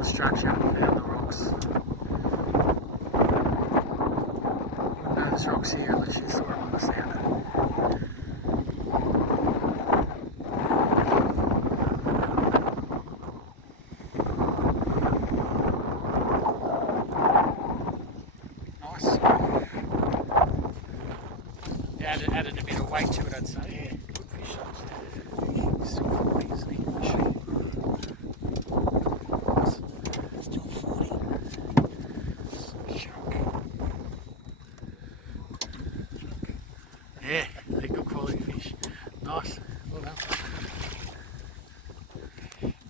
the structure and found the rocks. Those rocks here unless you saw them on the sounder. Nice. Added a bit of weight to it, I'd say.